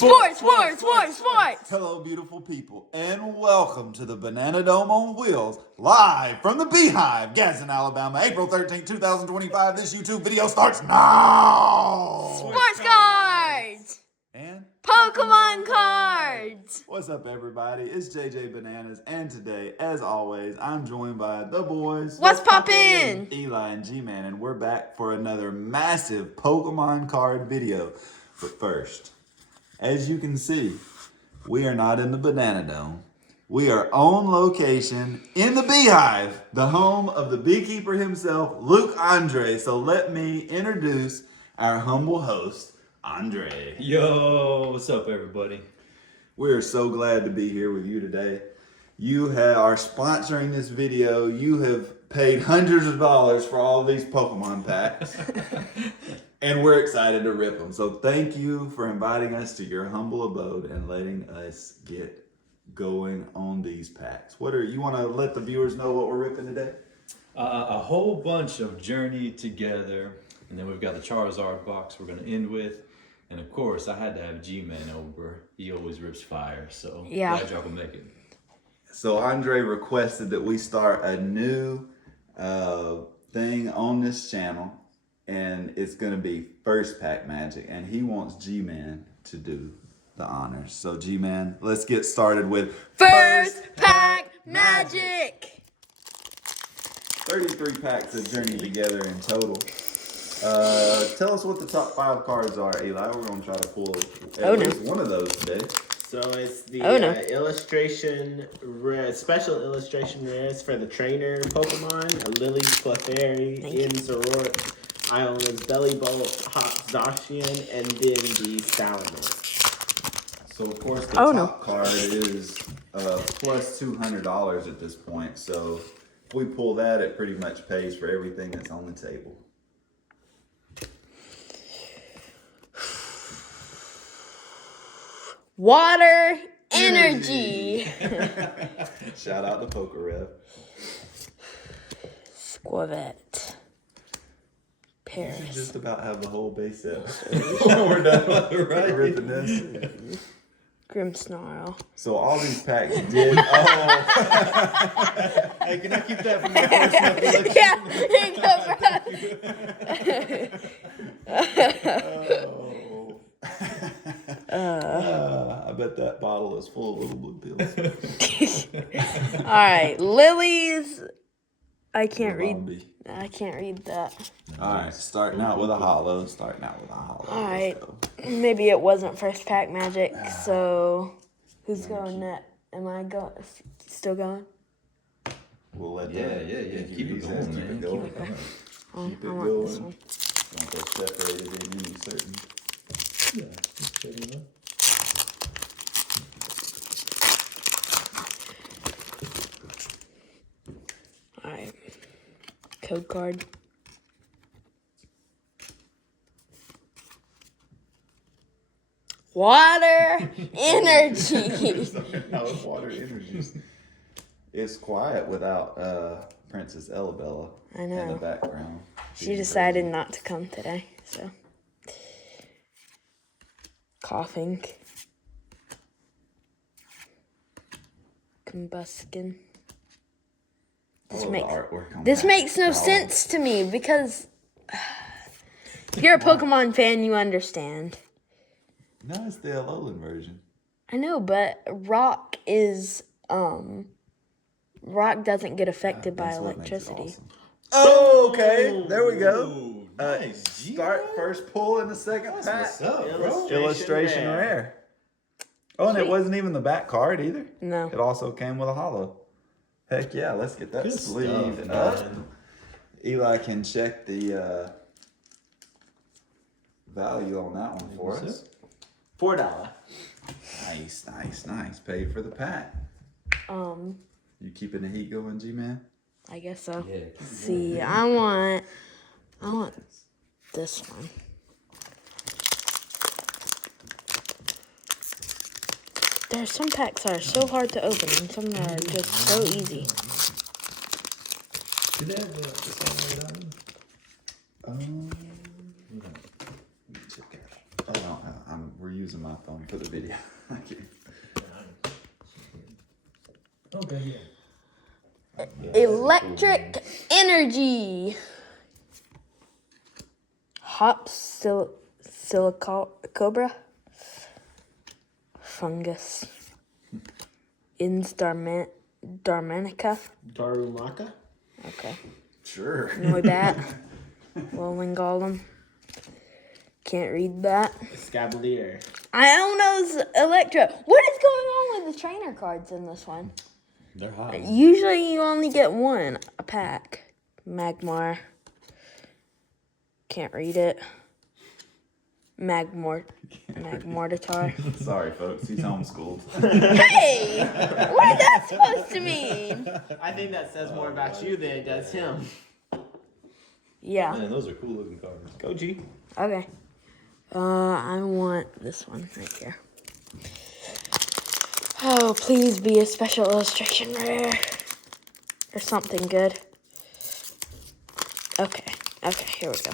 Sports. Hello, beautiful people, and welcome to the Banana Dome on Wheels, live from the Beehive, Gadsden, Alabama, April 13th, 2025. This YouTube video starts now! Sports cards. And Pokemon cards. what's up, everybody? It's JJ Bananas, and today, as always, I'm joined by the boys. What's poppin'? Eli and G-Man, and we're back for another massive Pokemon card video. But first, as you can see, we are not in the Banana Dome. We are on location in the Beehive, the home of the beekeeper himself, Luke Andre. So let me introduce our humble host, Andre. Yo, what's up, everybody? We are so glad to be here with you today. You are sponsoring this video. You have paid hundreds of dollars for all these Pokemon packs. And we're excited to rip them. So thank you for inviting us to your humble abode and letting us get going on these packs. You want to let the viewers know what we're ripping today? A whole bunch of Journey Together, and then we've got the Charizard box we're going to end with. And of course, I had to have G-Man over. He always rips fire, so Yeah. glad y'all can make it. So Andre requested that we start a new thing on this channel. And it's going to be first pack magic. And he wants G-Man to do the honors. So G-Man, let's get started with First pack magic. 33 packs of Journey Together in total. Tell us what the top 5 cards are, Eli. We're going to try to pull at least one of those today. So it's the Oh, no. special illustration rares for the trainer Pokemon, Lily's Clefairy, Inzorote, Iona's Bellybolt, Hot Zacian, and then the Salamence. So, of course, the top card is plus $200 at this point. So, if we pull that, it pretty much pays for everything that's on the table. Water energy. Shout out to Poker Rev. Squavette. You should Paris. just about have the whole base set. We're done. Right. Ripping this. Grimmsnarl. So all these packs did. Hey, can I keep that for my personal collection? I bet that bottle is full of little blue pills. All right, Lily's. I can't read that. All right, starting out with a hollow. All right, maybe it wasn't first pack magic. So, who's going next? Am I still going? We'll let Yeah. that. Keep it going, man. Keep it I want this going. one. Don't go separated in any certain. All right, code card. Water energy. How is water energies? It's quiet without Princess Elabella I in the know. background. She decided not to come today, so. Coughing. Combustion. This makes no sense to me because if you're a Pokemon fan, you understand. No, it's the Alolan version. I know, but Rock doesn't get affected by That's what makes it electricity. awesome. Oh, okay. There we go. Ooh, nice. Start first pull in the second pack. What's up, bro? Illustration rare. Oh, and it wasn't even the back card either. No. It also came with a hollow. Heck yeah, let's get that Good sleeved stuff, up. man. Eli can check the value on that one for us. $4. Nice. Paid for the pack. You keeping the heat going, G-Man? I guess so. Yeah. See, I want this one. There are some packs that are so hard to open and some that are just so easy. Did they have the same way down? We're using using my phone for the video. Okay, yeah. Electric energy. Hops, silicobra. Fungus. Darmanica. Darumaka. Okay. Sure. Noibat. Rolling Golem. Can't read that. Scavalier. Iono's Electro. What is going on with the trainer cards in this one? They're hot. Usually you only get one a pack. Magmar. Can't read it. Magmortar. Sorry, folks. He's homeschooled. Hey! What is that supposed to mean? I think that says more about you than it does him. Yeah. Man, those are cool looking cards. Go G. Okay. I want this one right here. Oh, please be a special illustration rare. Or something good. Okay. Okay, here we go.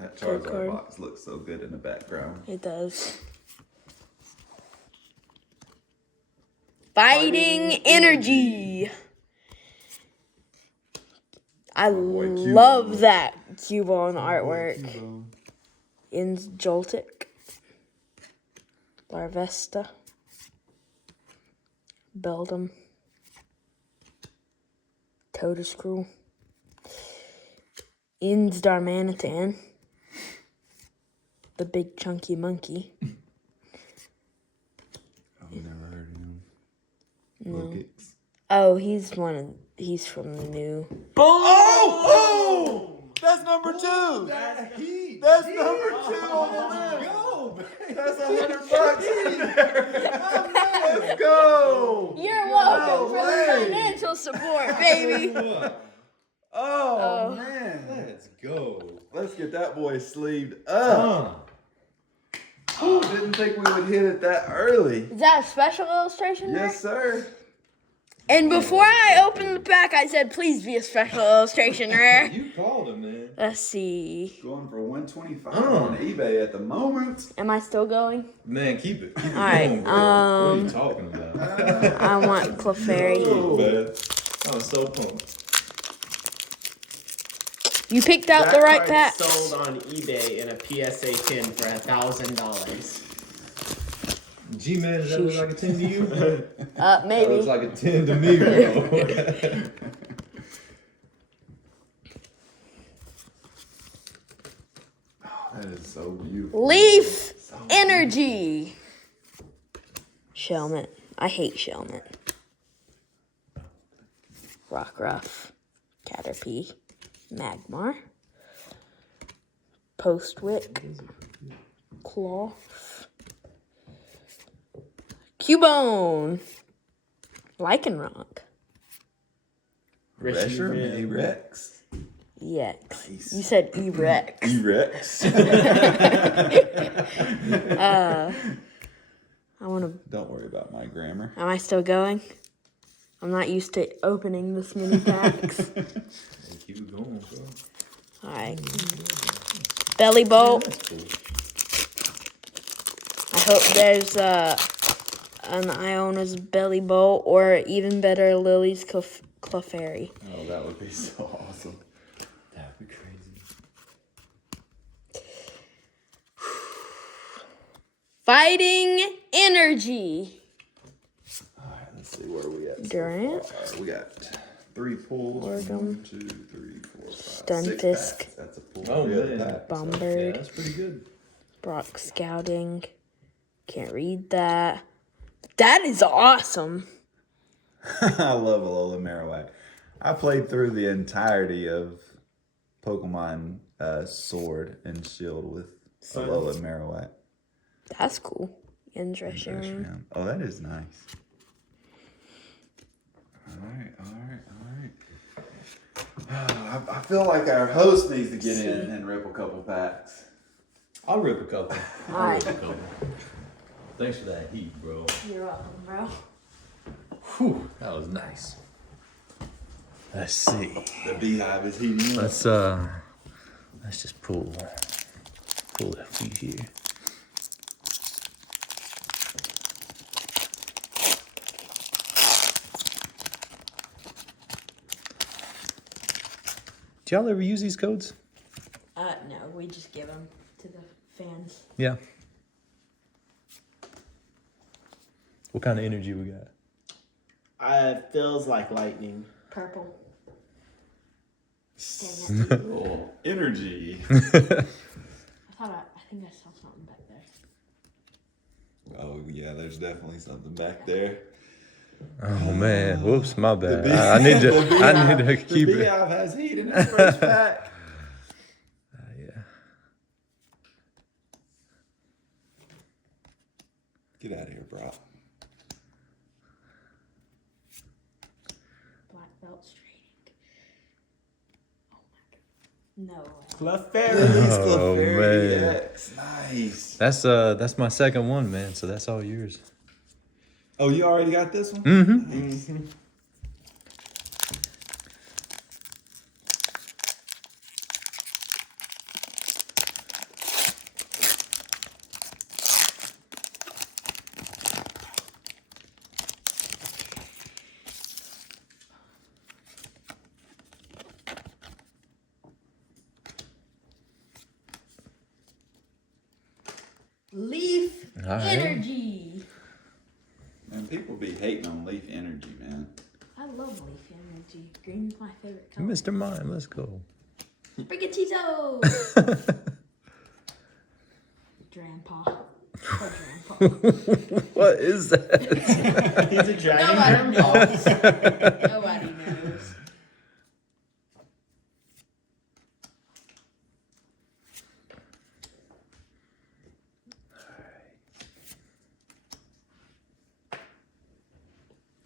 That Code Charizard card. box looks so good in the background. It does. Fighting energy. I boy, Cubone. love that Cubone artwork. In's Joltik. Larvesta. Beldum. Totoscrew. In's Darmanitan. The big chunky monkey. I've never heard of him. No. Logix. Oh, he's from the new. Oh! That's number 2! That's number 2 on the list! That's $100 in there! Let's go! You're welcome No for the way. financial support, baby. Oh, man. Let's go. Let's get that boy sleeved up. Didn't think we would hit it that early. Is that a special illustration? Rick? Yes, sir. And before I opened the pack, I said, please be a special illustration rare. You called him, man. Let's see. Going for $125 on eBay at the moment. Am I still going? Man, keep it. Keep it Alright, going, bro. What are you talking about? I want Clefairy. Man, I'm so pumped. You picked out the right pack. Sold on eBay in a PSA 10 for $1,000. G-Man, does that look like a 10 to you? That Maybe. looks like a 10 to me, bro. That is so beautiful. Leaf Energy. Shelmet. I hate Shelmet. Rockruff. Caterpie. Magmar. Postwick. Cloth. Cubone. Lycanroc. Reshiram Rex. EX. Nice. You said E-Rex. E-Rex. I want to. Don't worry about my grammar. Am I still going? I'm not used to opening this many packs. Keep it going, bro. Alright. Belly Bolt. That's cool. I hope there's an Iona's Belly Bolt or even better, Lily's Clefairy. Oh, that would be so awesome. That'd be crazy. Fighting Energy. Alright, let's see where we at. Durant. So far. We got 3 pulls. Orgum. 1, 2, 3, 4, 5, 6 Stunfisk. packs. That's a pull. Oh, Every other man. pack. Yeah, Bombird. that's pretty good. Brock Scouting. Can't read that. That is awesome. I love Alola Marowak. I played through the entirety of Pokemon Sword and Shield with Alola Marowak. That's cool. Interesting. Reshiram. Oh, that is nice. Alright. I feel like our host needs to get in and rip a couple packs. I'll rip a couple. Alright. Rip a couple. Thanks for that heat, bro. You're welcome, bro. Whew, that was nice. Let's see. The beehive is heating up. Let's just pull that feet here. Do y'all ever use these codes? No, we just give them to the fans. Yeah. What kind of energy we got? It feels like lightning. Purple. Oh, energy. I think I saw something back there. Oh yeah, there's definitely something back there. Oh man, whoops, my bad. bee- I need to The keep it. beehive has heat in its first pack. Yeah. Get out of here, bro. Black belt trading. Oh my god. No way. Clefairy. Oh, man. X. Nice. That's my second one, man. So that's all yours. Oh, you already got this one? Mm-hmm. Leaf All right. energy. Man, people be hating on Leaf Energy, man. I love leaf energy. Green's my favorite color. Mr. Mime, let's go. Brigatito. Grandpa. Poor grandpa. What is that? He's a dragon. Nobody knows. Nobody knows.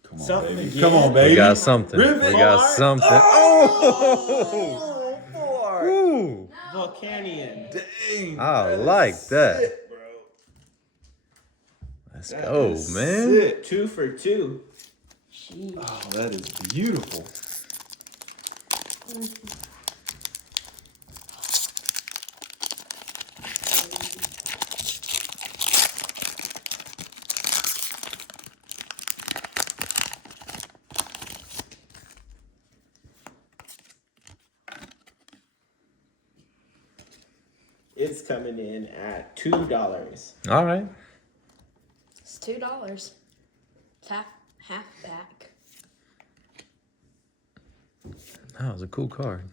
Come on, Something baby. again. Come on, baby. We got something. Rip We it. got something. Oh, four. Ooh. Volcanion. Dang. I bro, like that's that. sick, bro. Let's That go, is man. sick. 2 for 2. Sheesh. Oh, that is beautiful. It's coming in at $2. All right. It's $2. It's half back. That was a cool card.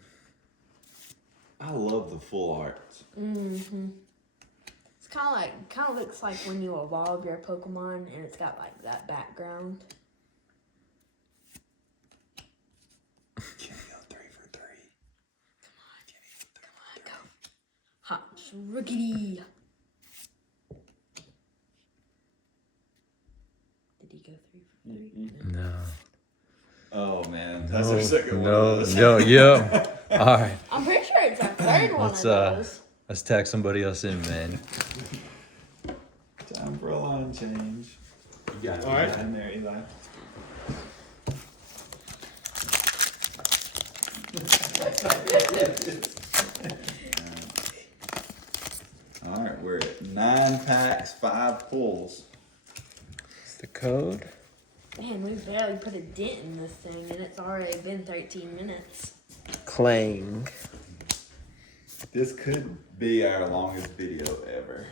I love the full art. Mm-hmm. It's kind of looks like when you evolve your Pokemon, and it's got like that background. Give me a 3 for 3. Come on, go. Hot Rickety. Did he go 3 for 3? No. Oh man, that's our second one. No. of those. No. Yeah. All right. I'm pretty sure it's our third one Let's, of those. Let's tag somebody else in, man. Time for a line change. You got it. All right. You got it in there, Eli. All right, we're at 9 packs, 5 pulls. It's the code. Man, we barely put a dent in this thing, and it's already been 13 minutes. Clang. This could be our longest video ever.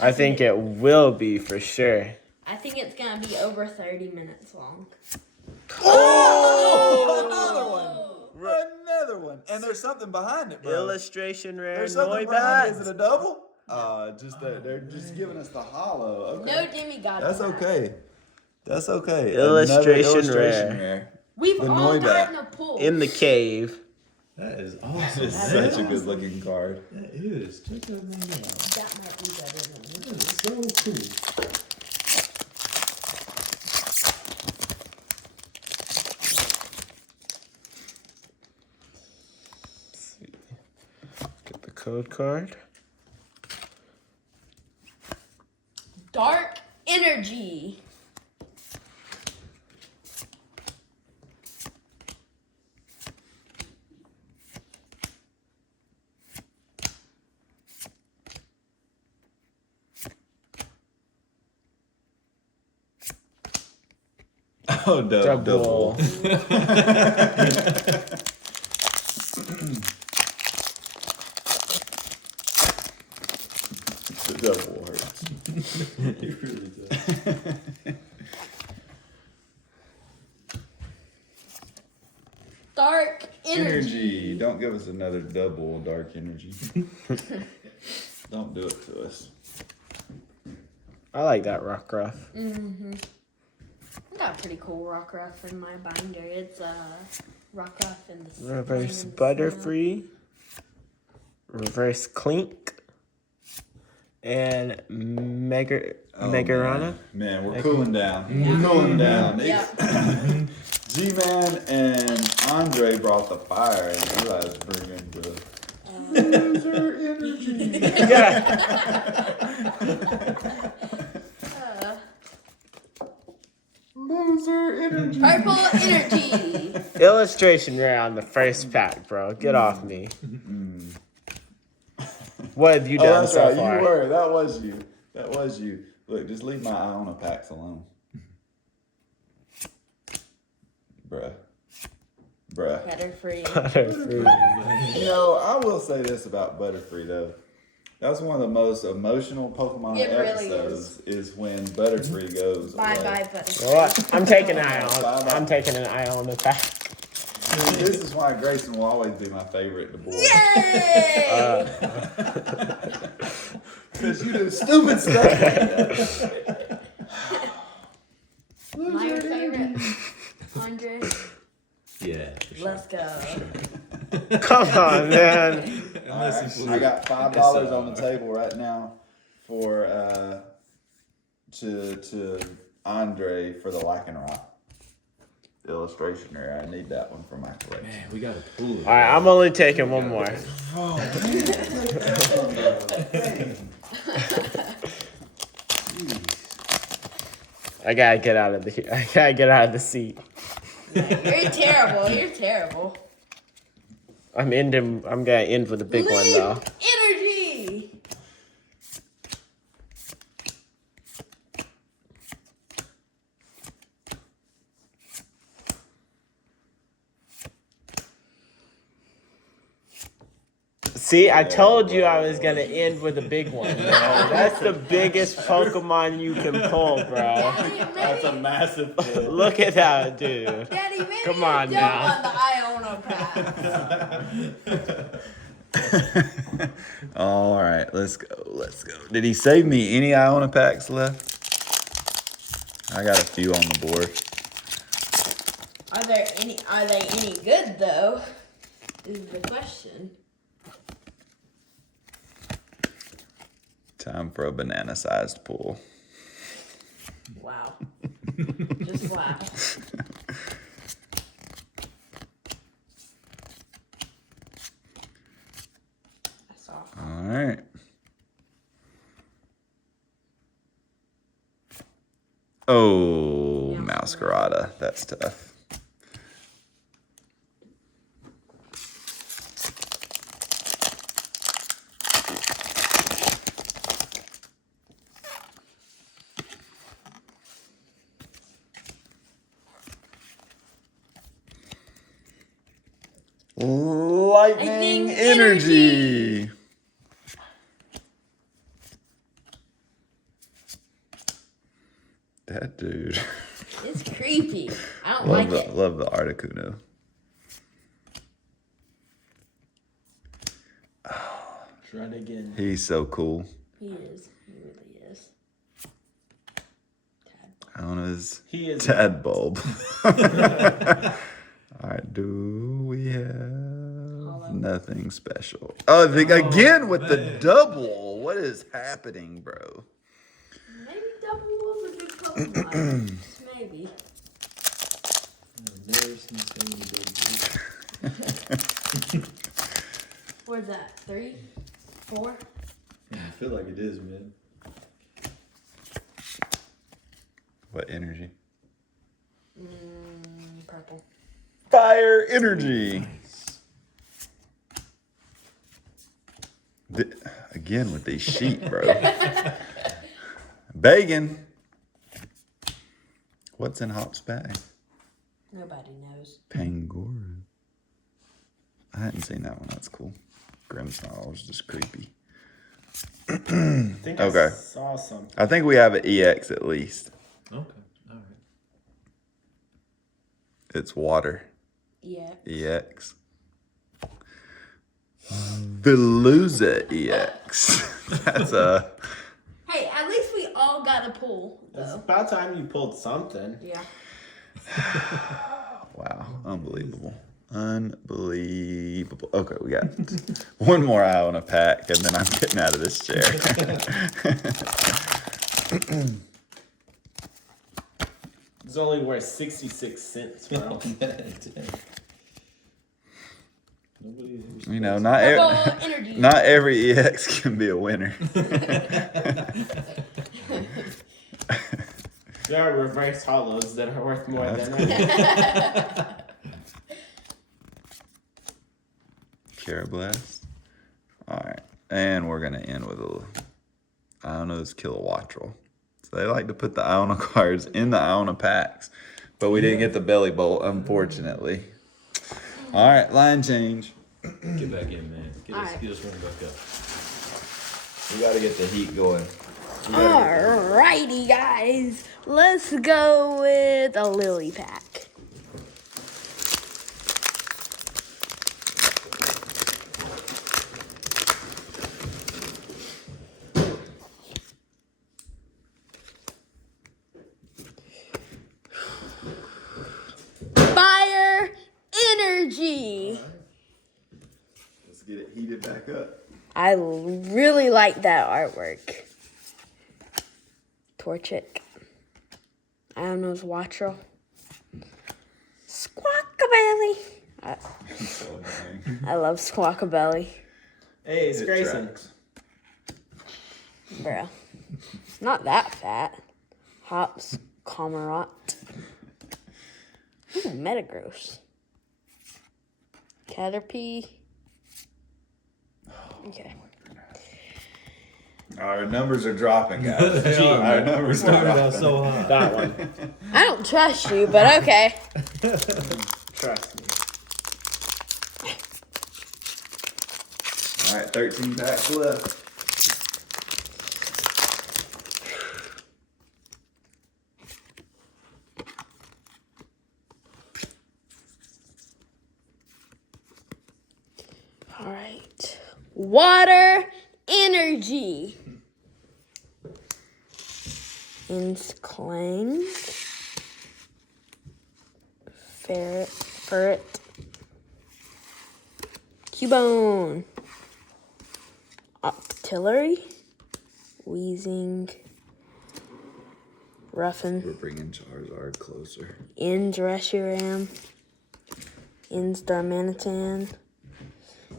I think it will be for sure. I think it's gonna be over 30 minutes long. Oh! Another one! Another one! And there's something behind it, bro. Illustration rare There's something behind it. Is it Noibat. a double? They're just giving us the hollow. Okay. No demigod. That's for that. okay. That's okay. Illustration Another rare. We've The all Noibat. gotten a pull. In the cave. That is That awesome. is such a good looking card. That is. Check that thing out. That might be better than this. That is so cool. Get the code card. Dark energy. Oh, double. The double hurts. It really does. Dark energy. Don't give us another double dark energy. Don't do it to us. I like that rock ruff. I got a pretty cool rock ruff in my binder. It's rock ruff in the Reverse rain and Butterfree. Reverse Clink. And Megarana. Man, we're cooling down. We're cooling down. Yep. G-Man and Andre brought the fire, and you guys bringing the loser energy. Loser energy. Purple energy. Illustration rare on the first pack, bro. Get off me. What have you done That's so right. far? You were. That was you. That was you. Look, just leave my Iona packs alone. Bruh. Butterfree. Butterfree. You know, I will say this about Butterfree though. That's one of the most emotional Pokemon It really episodes is when Butterfree goes Bye away. bye, Butterfree. What? I'm taking an eye Bye-bye. on. I'm taking an eye on the pack. This is why Grayson will always be my favorite to board. Yay! Because you do stupid stuff like that. Am I your favorite? Andre? Yeah, for sure. Let's go. Come on, man. Unless it's I got $5 on the table right now for to Andre for the Lycanroc illustration there. I need that one for my collection. Man, we got to pull it. All right, I'm only taking one more. Oh, I gotta get out of the seat. You're terrible. You're terrible. I'm gonna end with a big one Leave though. energy. See, I told you I was gonna end with a big one. Bro. That's the biggest Pokemon you can pull, bro. that's a massive pull. Look at that, dude. Daddy, maybe Come on you don't now. want the Iona pack. All right, let's go. Did he save me any Iona packs left? I got a few on the board. Are they any good though? Is the question. Time for a banana-sized pull. Wow. Just wow. That's all. All right. Oh, Masquerada. That's tough. Lightning energy. That dude. It's creepy. I don't like it. Love the Articuno. Try it again. He's so cool. He is. He really is. I don't know his He is. Tadbulb. All right, do we have nothing special? Oh, again with the double. What is happening, bro? Maybe double was a good Pokemon. Just maybe. I've never seen so many babies. What's that? 3? 4? I feel like it is, man. What energy? Purple. Fire energy. Again with these sheep, bro. Bagan. What's in Hop's bag? Nobody knows. Pangoro. I hadn't seen that one. That's cool. Grimmsnarl was just creepy. I think I Okay. saw something. I think we have an EX at least. Okay, all right. It's water. Yeah. EX. Veluza EX. That's a. Hey, at least we all got a pull, It's though. about time you pulled something. Yeah. Wow. Unbelievable. Unbelievable. Okay, we got one more eye on a pack, and then I'm getting out of this chair. It's only worth 66 cents, bro. You know, not Purple energy. not every EX can be a winner. There are reverse hollows that are worth more than that. Carablast. Alright. And we're gonna end with a Iono's Kilowattrel. So they like to put the Iona cards in the Iona packs. But we didn't get the belly bolt, unfortunately. Alright, line change. Get back in, man. Get us warmed back up. We gotta get the heat going. Alrighty, guys. Let's go with a lily pack. Fire energy. Let's get it heated back up. I really like that artwork. Torchic. I don't know, Wattrel. Squawkabilly. So annoying. I love Squawkabilly. Hey, it's It Grayson. tracks. Bruh. Not that fat. Hops. Camarot. Ooh, Metagross. Caterpie. Okay. Our numbers are dropping, guys. They are, Our man. numbers are Started out dropping. so high. That one. I don't trust you, but okay. Trust me. All right, 13 packs left. All right. Water energy. Insclang. Ferret. Cubone. Octillery. Wheezing. Ruffin. We're bringing Charizard closer. Reshiram. Starmanitan.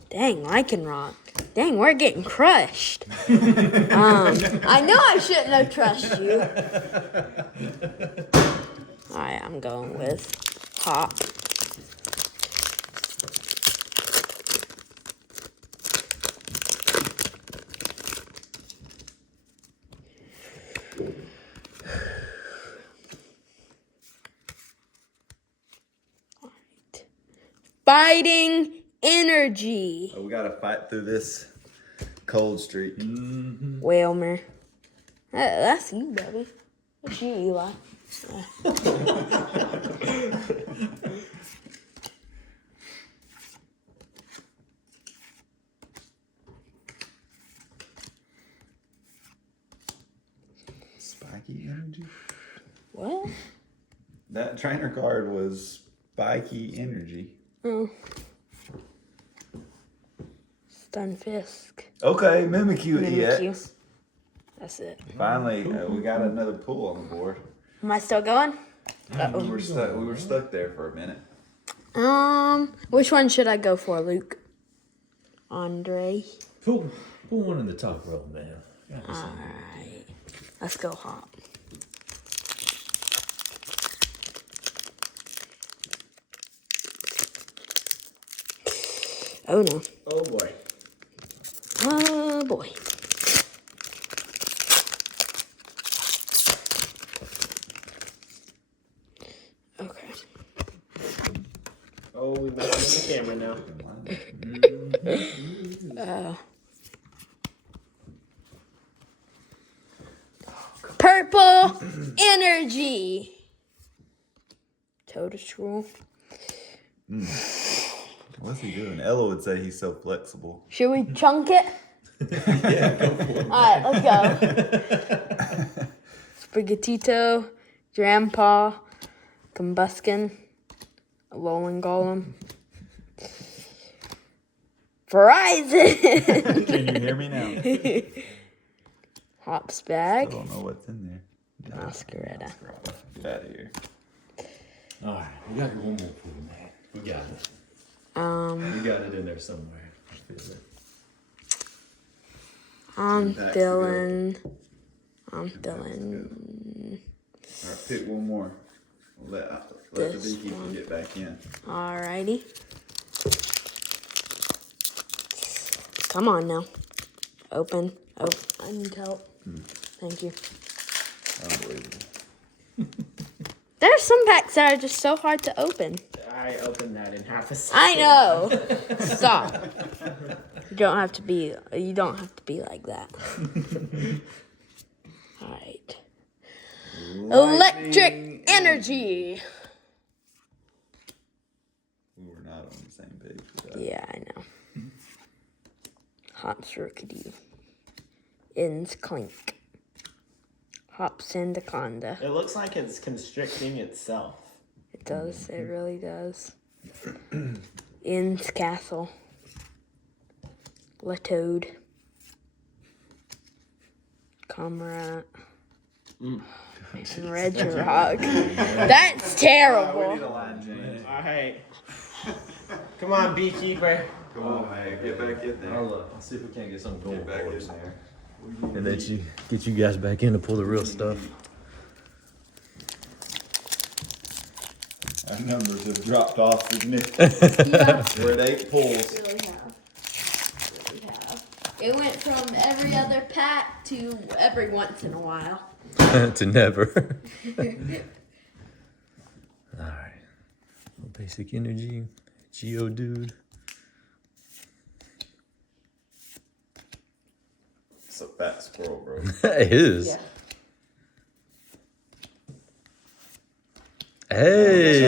Dang, Lycanroc. Dang, we're getting crushed. I know I shouldn't have trusted you. Alright, I'm going with Hop. Fighting energy. Oh, we gotta fight through this cold streak. Whalmer. That's you, baby. That's you, Eli. Spiky energy? What? That trainer card was spiky energy. Oh. Stunfisk. Okay, Mimikyu Mimikyu. EX. That's it. Finally, we got another pull on the board. Am I still going? We were stuck there for a minute. Which one should I go for, Luke? Andre. Pull one in the top row, man. Alright. Let's go Hop. Oh no. Oh boy. Oh boy. Okay. Oh, we messing with the camera now. Purple energy. Total scroll. What's he doing? Ella would say he's so flexible. Should we chunk it? Yeah, go for it. Alright, let's go. Sprigatito, Grandpa, Combuskin, Alolan Golem, Verizon, Can you hear me now? Hops I Bag, don't know what's in there. Masquerada. Get out of here. Alright, we got one more for you, man. We got it. We got it in there somewhere. I feel it. I'm Packs to feeling. All right, pick one more. Let the This beekeeper one. get back in. Alrighty. Come on now. Open. I need help. Thank you. Unbelievable. There's some packs that are just so hard to open. I opened that in half a second. I know. Stop. You don't have to be like that. Alright. Electric energy. We were not on the same page with that. Yeah, I know. Hops Rookity. Inns Clink. Hops Sandaconda. It looks like it's constricting itself. It does. It really does. Inns Castle. Latoad. Comrat. And Regirock. That's terrible. line change. Alright. Come on, beekeeper. Come on, man. Get back in there. I'll see if we can't get something going Get back for in us. there. And let you get you guys back in to pull the real stuff. Our numbers have dropped off significantly. Yeah. We're at 8 pulls. Really have. It went from every other pack to every once in a while. To never. Alright. Basic energy. Geodude. It's a fat squirrel, bro. It is. Yeah. Hey.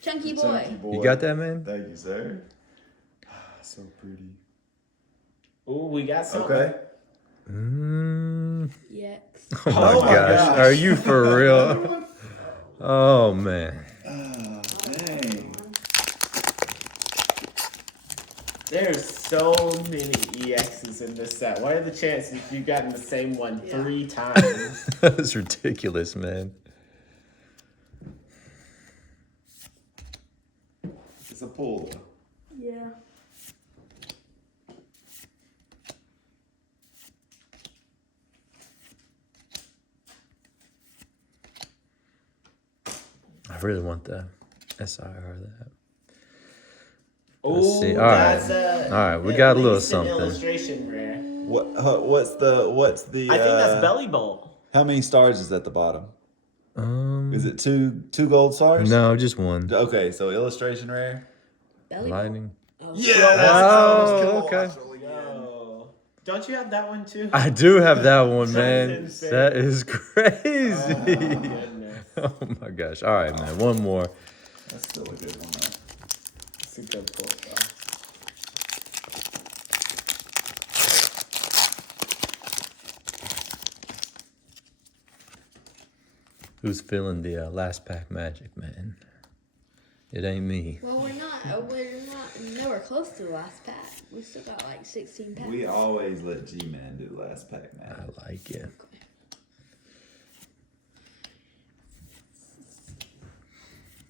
Chunky boy. Chunky boy. You got that, man? Thank you, sir. So pretty. Ooh, we got something. Okay. Yes. Oh my gosh. Are you for real? Oh man. Dang. There's so many EXs in this set. What are the chances you've gotten the same one 3 times? That's ridiculous, man. It's a pull, though. Yeah. I really want the SIR that. Ooh, see. All right. that's All right, we got a little at least an something. illustration rare. What's the I think that's Belly Bolt. How many stars is at the bottom? Is it two gold stars? No, just one. Okay, so illustration rare. Belly Lightning. Yeah. Oh, okay. Yo. Don't you have that one too? I do have that one, man. insane. That is crazy. Goodness. Oh my gosh. All right, man. One more. That's still a good one, though. It's a good pull, though. Who's feeling the last pack magic, man? It ain't me. Well, we're not nowhere close to the last pack. We still got like 16 packs. We always let G-Man do the last pack, man. I like it.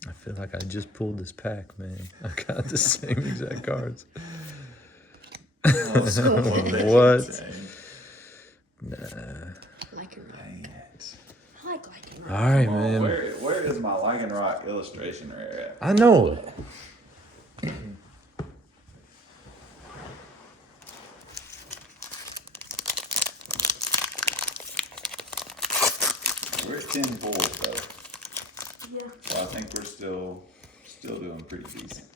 I feel like I just pulled this pack, man. I got the same exact cards. What? Nah. Like a rock. Dang it. I like a rock. All right, Oh, man. where is my Lycanroc illustration rare at? I know it. We're at 10 pulls, though. Yeah. So I think we're still Still doing pretty decent.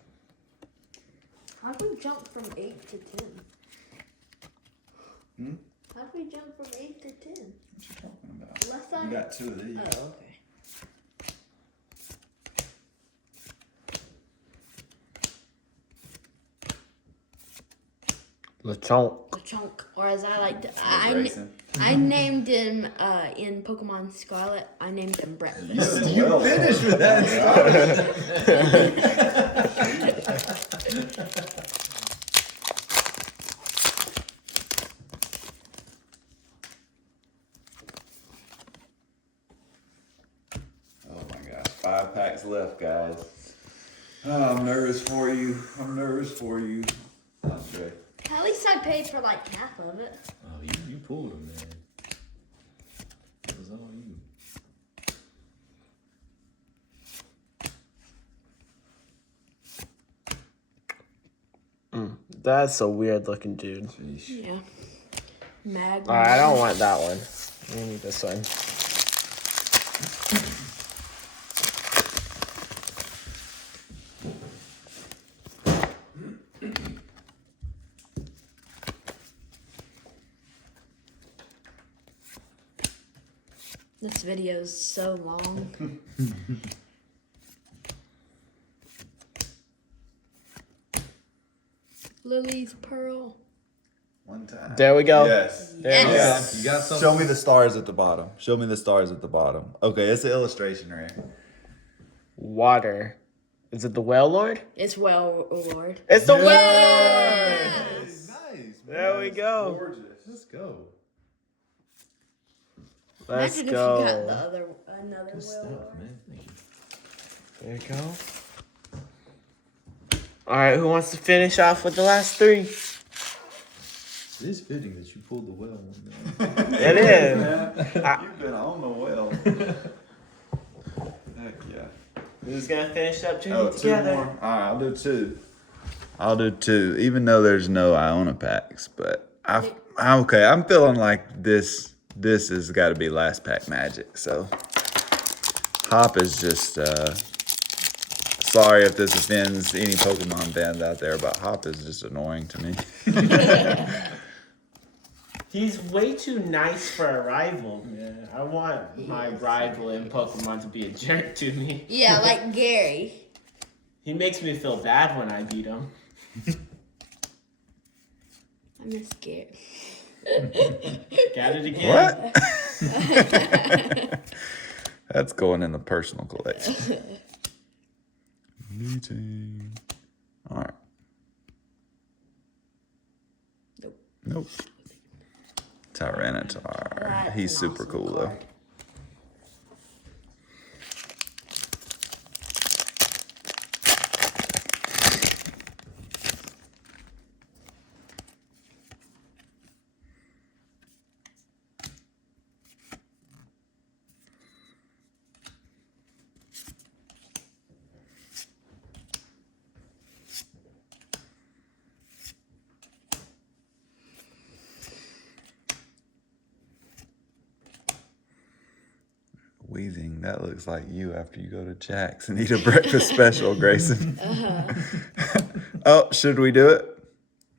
How do we jump from 8 to 10? How do we jump from 8 to 10? What you talking about? Left You side? got 2 of these. Oh, okay. LeChonk. Lechonk, or as I like to, Grayson. I named him in Pokemon Scarlet. I named him Breakfast. You finished with that. Oh my gosh, 5 packs left, guys. Oh, I'm nervous for you. I'm nervous for you. Okay. At least I paid for like half of it. Oh, you pulled him, man. It was all you. That's a weird looking dude. Sheesh. Yeah. Mag. Alright, I don't want that one. We need this one. This video is so long. Lily's Pearl. One time. There we go. Yes. There we go. Yes. You got something? Show me the stars at the bottom. Show me the stars at the bottom. Okay, it's the illustration right here. Water. Is it the Whale Lord? It's well, Lord. It's the Whale Lord! Nice. There we go. Gorgeous. Let's go. Let's Imagine if you got the go. other, another Good well, stuff, Lord. man. Thank you. There you go. Alright, who wants to finish off with the last 3? It is fitting that you pulled the well one. It is. You've been on the well. Heck yeah. Who's gonna finish up Oh, 2 more. All right, I'll do 2. I'll do 2, even though there's no Iona packs. But I'm okay. I'm feeling like this has got to be last pack magic. So Hop is just sorry if this offends any Pokemon fans out there, but Hop is just annoying to me. He's way too nice for a rival, man. I want my rival in Pokemon to be a jerk to me. Yeah, like Gary. He makes me feel bad when I beat him. I miss Gary. Got it again. What? That's going in the personal collection. Meeting. All right. Nope. Nope. Tyranitar. He's super cool though. Wheezing, that looks like you after you go to Jack's and eat a breakfast special, Grayson. Oh, should we do it?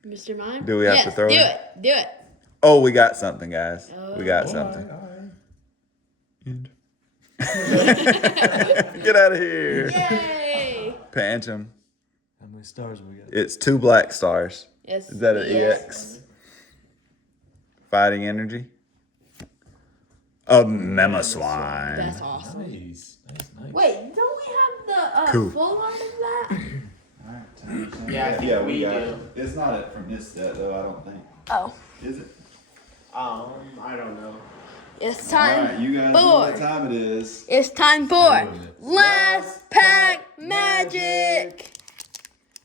Mr. Mime? Do we have to throw do it? it? Do it. Oh, we got something, guys. We got All something. right. End. Get out of here. Yay! Pinch him. How many stars we got? It's 2 black stars. Yes. Is that an yes. EX? Fighting energy? A Mamoswine. That's awesome. Nice. Nice. Wait, don't we have the Cool. full art of that? Yeah, I think we do. It's not from this set, though, I don't think. Oh. Is it? I don't know. It's All time right, you guys know what for. time it is. It's time for Last Pack Magic.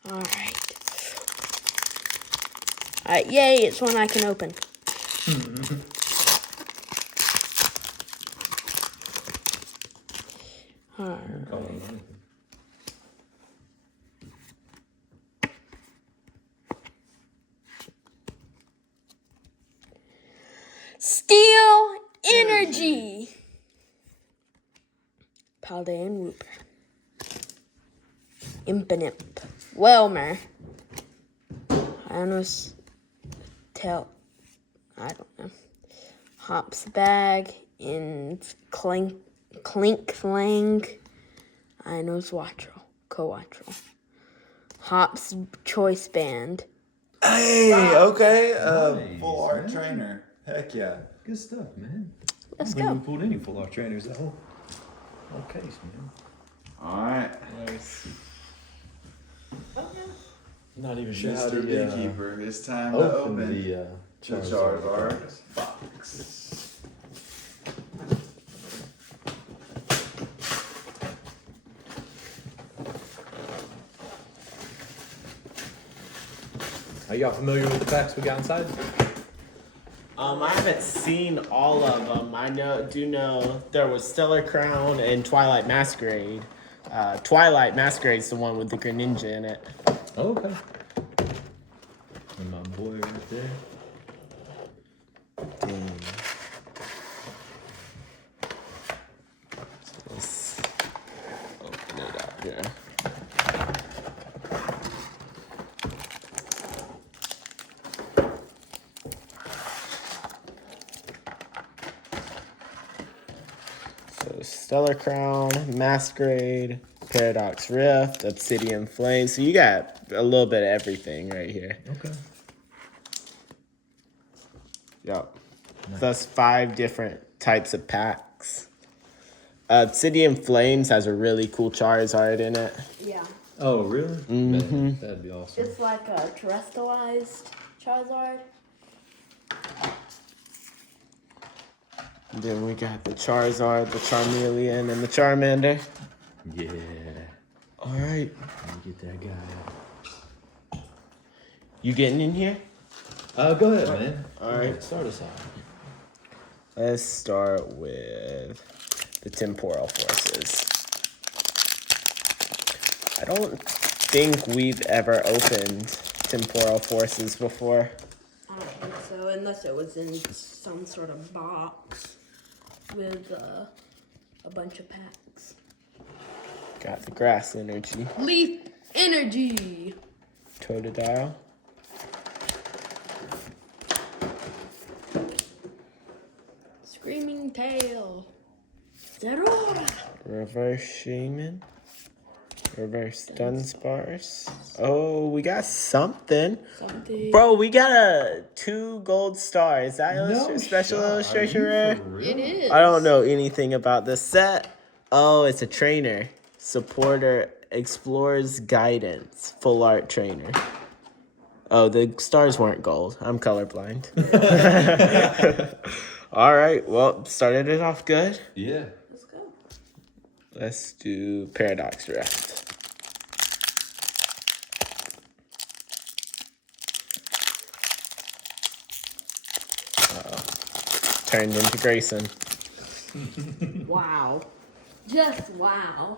Alright. Alright, yay, it's one I can open. Alright. Steel Energy. Paldean Whooper. Impinimp. Welmer. Ionos Tail. I don't know. Hops Bag. In Clink Flang. Ionos Wattrel. Coattrel. Hops Choice Band. Hey, okay. Nice, Full art man. trainer. Heck yeah. Good stuff, man. Let's I don't think go. we pulled any full art trainers that whole case, man. All right. Nice. Not even sure how Mr. to Beekeeper, it's time to open open the the Charizard box. Are y'all familiar with the packs we got inside? I haven't seen all of them. I do know there was Stellar Crown and Twilight Masquerade. Twilight Masquerade's the one with the Greninja in it. Oh, okay. And my boy right there. Let's open it up here. So Stellar Crown, Masquerade, Paradox Rift, Obsidian Flame. So you got a little bit of everything right here. Okay. Yep. That's 5 different types of packs. Obsidian Flames has a really cool Charizard in it. Yeah. Oh, really? Man, that'd be awesome. It's like a terrestrialized Charizard. And then we got the Charizard, the Charmeleon, and the Charmander. Yeah. All right. Let me get that guy out. You getting in here? Go ahead, man. All right. Start us off. Let's start with the Temporal Forces. I don't think we've ever opened Temporal Forces before. I don't think so, unless it was in some sort of box with a bunch of packs. Got the Grass Energy, Leaf Energy. Totodile, Screaming Tail. Zerora. Reverse Shaman, Reverse Dunsparce. Oh, we got something. Something. Bro, we got a 2 gold stars. Is that special shot. illustration Are you rare? for real? It is. I don't know anything about this set. Oh, it's a trainer. Supporter Explores Guidance. Full art trainer. Oh, the stars weren't gold. I'm colorblind. All right. Well, started it off good. Yeah. Let's go. Let's do Paradox Rift. Turned into Grayson. Wow. Just wow.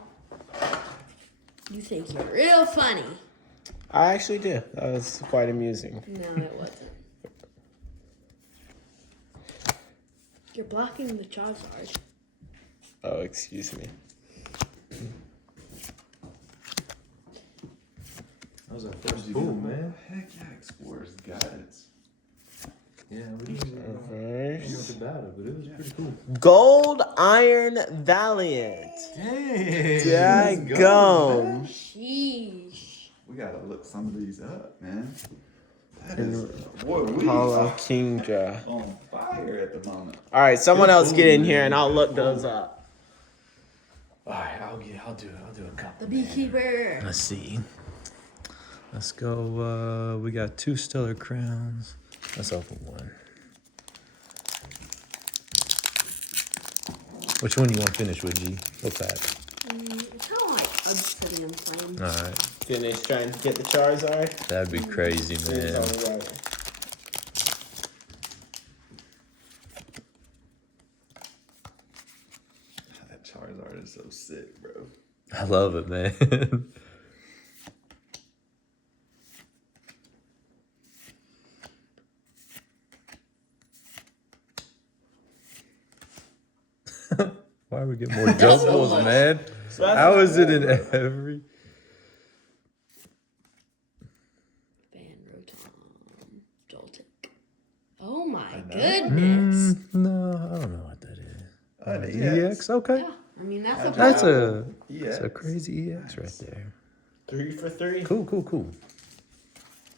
You think you're real funny. I actually do. That was quite amusing. No, it wasn't. You're blocking the Charizard. Oh, excuse me. That was our first pull, man. Heck yeah, Explorer's Guidance. Yeah, we didn't Reverse. know much about it, but it was pretty cool. Gold Iron Valiant. Dang. Daggum. Sheesh. We gotta look some of these up, man. That is, boy, we Hollow are Kingdra. on fire at the moment. All right, someone Good else pull, get in man. here and I'll Good look pull. those up. All right, I'll do a couple. The Beekeeper. Let's see. Let's go. We got 2 Stellar Crowns. Let's open one. Which one do you want to finish with, G? What pack? It's kind of like Obsidian Flame. All right, Finish trying to get the Charizard. that'd be crazy, It's man. all right. That Charizard is so sick, bro. I love it, man. Why are we getting more doubles, man? How is it in every? goodness. No, I don't know what that is. An EX? Okay. Yeah, I mean, that's a That's problem. that's a crazy EX right there. 3 for 3. Cool.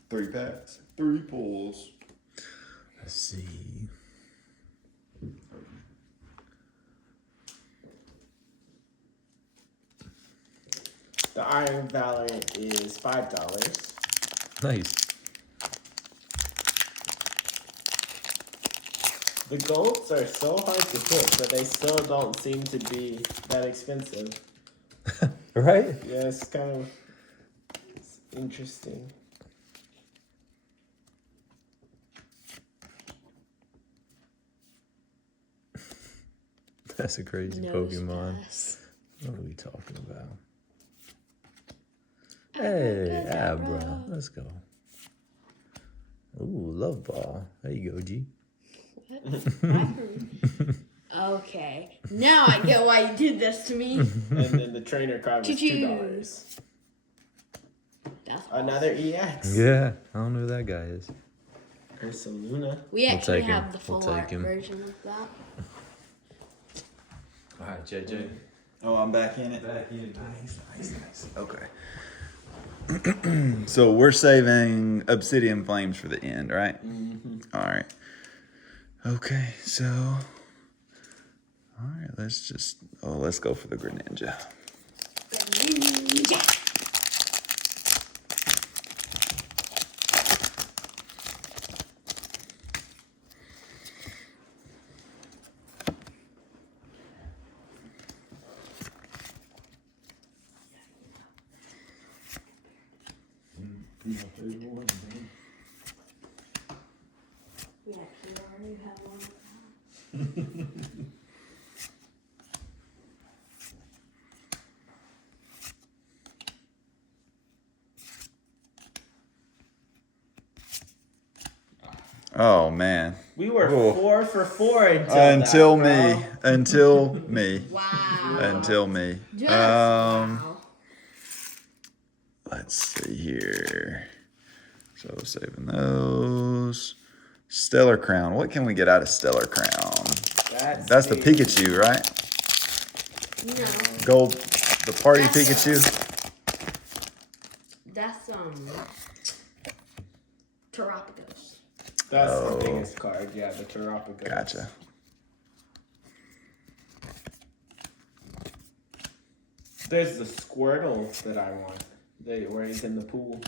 3 packs, 3 pulls. Let's see. The Iron Valiant is $5. Nice. The golds are so hard to hit, but they still don't seem to be that expensive. Right? Yeah, it's kind of interesting. That's a crazy Nose Pokemon. pass. What are we talking about? Hey, Abra. Let's go. Ooh, Love Ball. There you go, G. Okay, now I get why you did this to me. And then the trainer card was Choo-choo. $2. That's Another EX. Yeah, I don't know who that guy is. Ursaluna. We actually take him. have the full We'll take art him. version of that. All right, JJ. Oh, I'm back in it. Back in. Nice. Okay. So we're saving Obsidian Flames for the end, right? All right. Okay, so. All right, let's go for the Greninja. Ninja. We actually already have one. Oh man. We were Oh. 4 for 4 Until that, me. bro. Until me. Wow. Until me. Just wow. Let's see here. So saving those. Stellar Crown. What can we get out of Stellar Crown? That's the me. Pikachu, right? No, Gold, the party That's- Pikachu. that's Terapagos. That's Oh. the biggest card, yeah, the Terapagos. Gotcha. There's the Squirtle that I want. Where he's in the pool.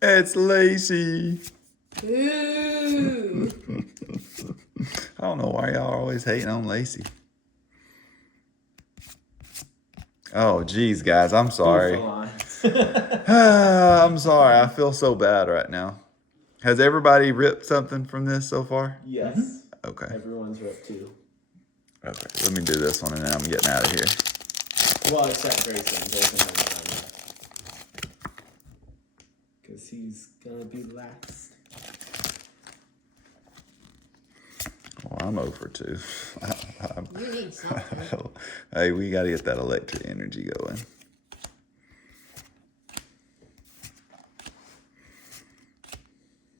It's Lacey. Ooh. I don't know why y'all are always hating on Lacey. Oh, geez, guys, I'm sorry. Buffaline. I'm sorry. I feel so bad right now. Has everybody ripped something from this so far? Yes. Okay. Everyone's ripped too. Okay. Let me do this one and then I'm getting out of here. Well, except Grayson. Grayson hasn't done that. Because he's gonna be last. Well, I'm over 2. You need something. Hey, we got to get that electric energy going.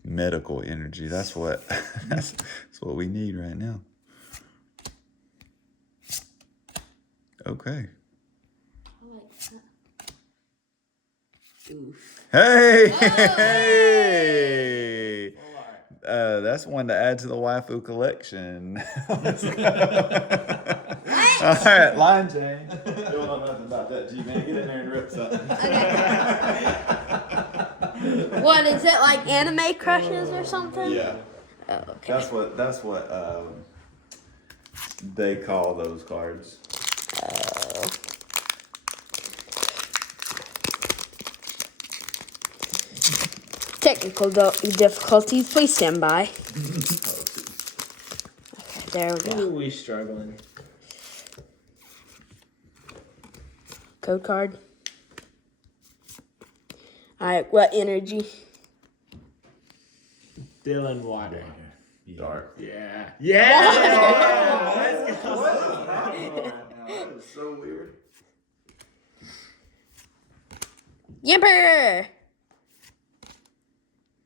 Medical energy. That's what that's what we need right now. Okay. I like that. Oof. Hey! Hey! That's one to add to the waifu collection. Let's go. All right, line change. You don't know nothing about that, G-Man. Get in there and rip something. What is it, like anime crushes or something? Yeah. Oh, okay. That's what they call those cards. Technical difficulties. Please stand by. Okay, there we Who go. are we struggling? Code card. All right. What energy? Dylan Water. Dark. Yeah. Yeah! Let's go. That is so weird. Yamper.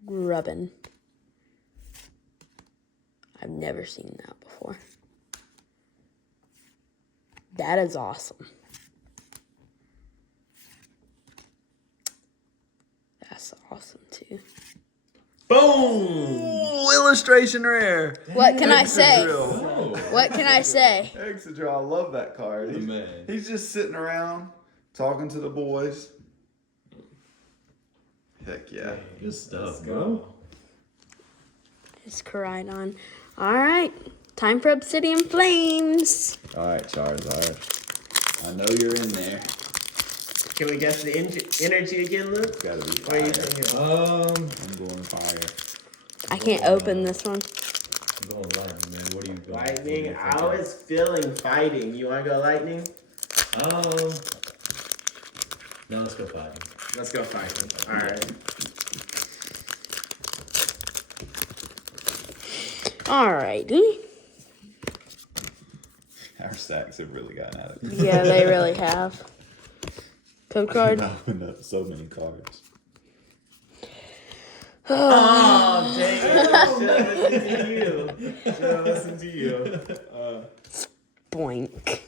Grubbin. I've never seen that before. That is awesome. That's awesome too. Boom! Ooh, illustration rare. What can I say? Oh, What can I say? Excadrill, I love that card. man. He's just sitting around talking to the boys. Heck yeah. Good stuff, Let's bro. go. It's Koraidon. All right, time for Obsidian Flames. All right, Charizard. I know you're in there. Can we guess the energy again, Luke? Gotta be What are you fire. thinking? I'm going fire. I can't open this one. I'm going lightning, man. What are you going? Lightning. I was feeling fighting. You want to go lightning? No, let's go fighting. Let's go fighting. All right. Alrighty. Our stacks have really gotten out of control. Yeah, they really have. Code card. I opened up so many cards. Oh, dang it. Should have listened to you. Boink.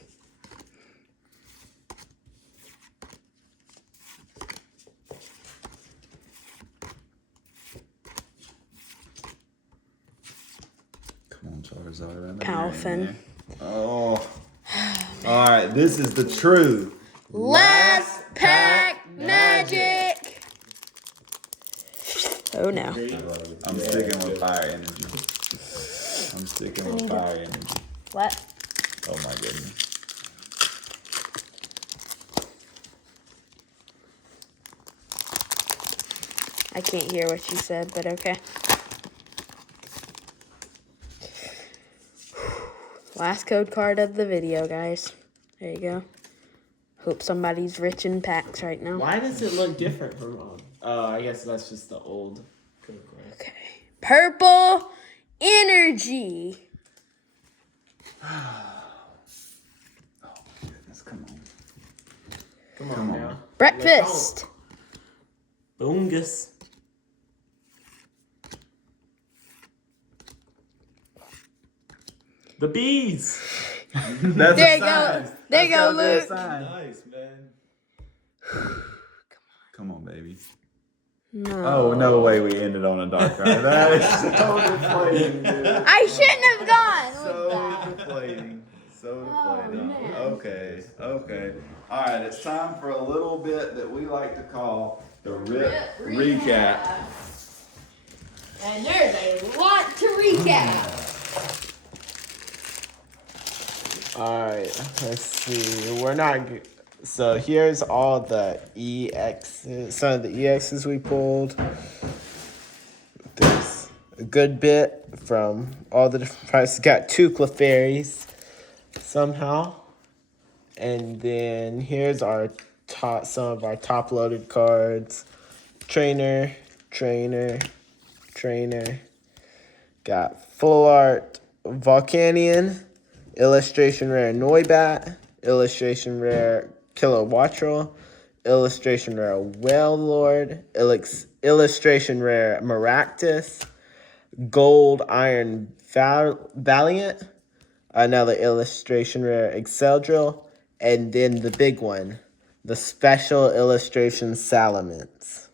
Come on, Charizard. I know you're in Palfin. there. Oh. All right, this is the true Last pack magic. Oh no. I'm sticking with fire energy. I'm sticking with fire energy. What? Oh my goodness. I can't hear what you said, but okay. Last code card of the video, guys. There you go. Hope somebody's rich in packs right now. Why does it look different from all? Oh, I guess that's just the old code card. Okay. Purple energy. Oh my goodness, come on. Come on Come on. now. Breakfast. Boongus. The bees. That's There a you go. sign. There you That's go, gotta be a Luke. sign. Nice, man. Come on, baby. No. Oh, no way we ended on a dark card. That is so deflating, dude. I shouldn't have gone with So that. deflating. So Oh, deflating. man. Okay, okay. All right, it's time for a little bit that we like to call the RIP recap. And there's a lot to recap. Alright, let's see. We're not. So here's all the EXs, some of the EXs we pulled. There's a good bit from all the different prices. Got 2 Clefairies somehow. And then here's our some of our top loaded cards. Trainer. Got full art Volcanion. Illustration rare Noibat, illustration rare Kilowattrel, illustration rare Wailord, illustration rare Maractus, gold Iron Valiant, another illustration rare Excadrill, and then the big one, the special illustration Salamence.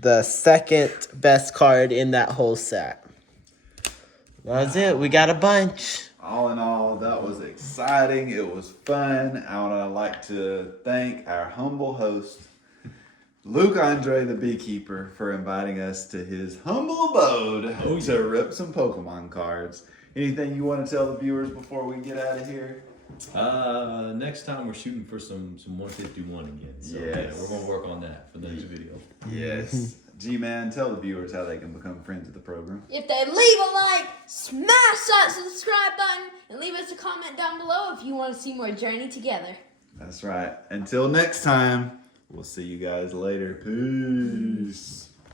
The second best card in that whole set. That's it. We got a bunch. All in all, that was exciting. It was fun. I would like to thank our humble host, Luke Andre the Beekeeper, for inviting us to his humble abode to rip some Pokemon cards. Anything you want to tell the viewers before we get out of here? Next time we're shooting for some 151 again. So Yes. yeah, we're gonna work on that for the next video. Yes. G-Man, tell the viewers how they can become friends of the program. If they leave a like, smash that subscribe button, and leave us a comment down below if you want to see more Journey together. That's right. Until next time, we'll see you guys later. Peace.